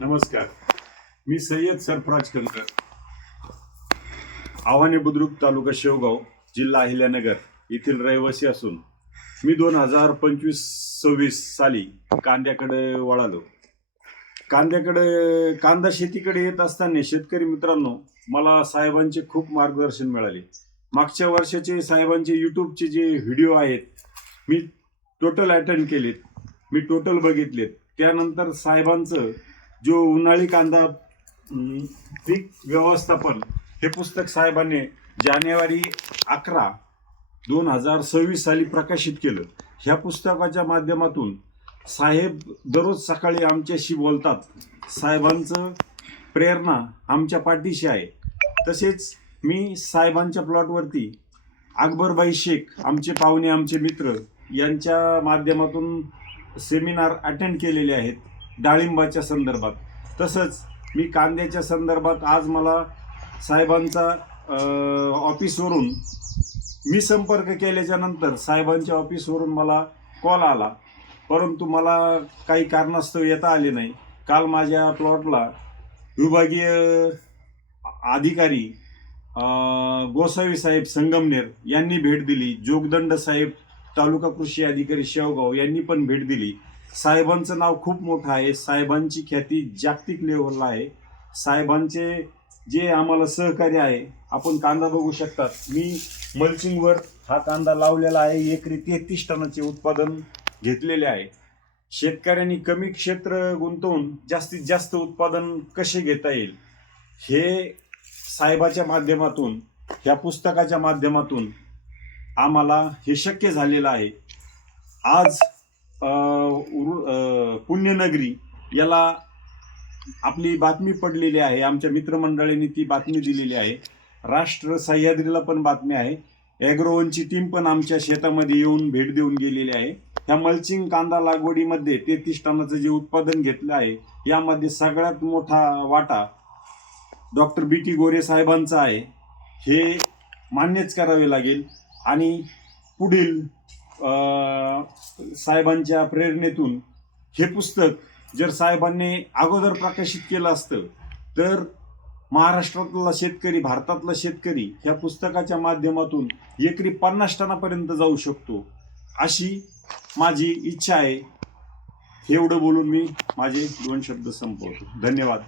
नमस्कार. मी सय्यद सरफराज कनकर, आव्हाने बुद्रुक, तालुका शेवगाव, जिल्हा अहिल्यानगर येथील रहिवासी असून मी 2025-26 साली कांद्याकडे वळालो. कांदा शेतीकडे येत असताना शेतकरी मित्रांनो, मला साहेबांचे खूप मार्गदर्शन मिळाले. मागच्या वर्षाचे साहेबांचे यूट्यूबचे जे व्हिडिओ आहेत मी टोटल अटेंड केलेत, मी टोटल बघितलेत. त्यानंतर साहेबांचं जो उन्हाळी कांदा पीक व्यवस्थापन हे पुस्तक साहेबांनी जानेवारी 11, 2026 साली प्रकाशित केलं. ह्या पुस्तकाच्या माध्यमातून साहेब दररोज सकाळी आमच्याशी बोलतात. साहेबांचं प्रेरणा आमच्या पाठीशी आहे. तसेच मी साहेबांच्या प्लॉटवरती अकबरबाई शेख, आमचे पाहुणे, आमचे मित्र, यांच्या माध्यमातून सेमिनार अटेंड केलेले आहेत डाळिंबाच्या संदर्भात. तसंच मी कांद्याच्या संदर्भात आज मला साहेबांचा ऑफिसवरून मी संपर्क केल्याच्या नंतर साहेबांच्या ऑफिसवरून मला कॉल आला, परंतु मला काही कारणास्तव येता आले नाही. काल माझ्या प्लॉटला विभागीय अधिकारी गोसावी साहेब संगमनेर यांनी भेट दिली. जोगदंड साहेब तालुका कृषी अधिकारी शेवगाव यांनी पण भेट दिली. साहेबांचं नाव खूप मोठं आहे. साहेबांची ख्याती जागतिक लेव्हलला आहे. साहेबांचे जे आम्हाला सहकार्य आहे, आपण कांदा बघू शकतात. मी मल्चिंगवर हा कांदा लावलेला आहे. एकरी 33 टनाचे उत्पादन घेतलेले आहे. शेतकऱ्यांनी कमी क्षेत्र गुंतवून जास्तीत जास्त उत्पादन कसे घेता येईल हे साहेबाच्या माध्यमातून, ह्या पुस्तकाच्या माध्यमातून आम्हाला हे शक्य झालेलं आहे. आज पुण्यनगरी याला आपली बातमी पडलेली आहे. आमच्या मित्रमंडळींनी ती बातमी दिलेली आहे. राष्ट्र सह्याद्रीला पण बातमी आहे. ॲग्रोवनची टीम पण आमच्या शेतामध्ये येऊन भेट देऊन गेलेली आहे. ह्या मल्चिंग कांदा लागवडीमध्ये 33 टनाचं जे उत्पादन घेतलं आहे, यामध्ये सगळ्यात मोठा वाटा डॉक्टर BT गोरे साहेबांचा आहे. हे मान्यच करावे लागेल. आणि पुढील साहेबांच्या प्रेरणेतून हे पुस्तक जर साहेबांनी अगोदर प्रकाशित केलं असतं तर महाराष्ट्रातला शेतकरी, भारतातला शेतकरी ह्या पुस्तकाच्या माध्यमातून एकरी 50 टनापर्यंत जाऊ शकतो, अशी माझी इच्छा आहे. एवढं बोलून मी माझे 2 शब्द संपवतो. धन्यवाद.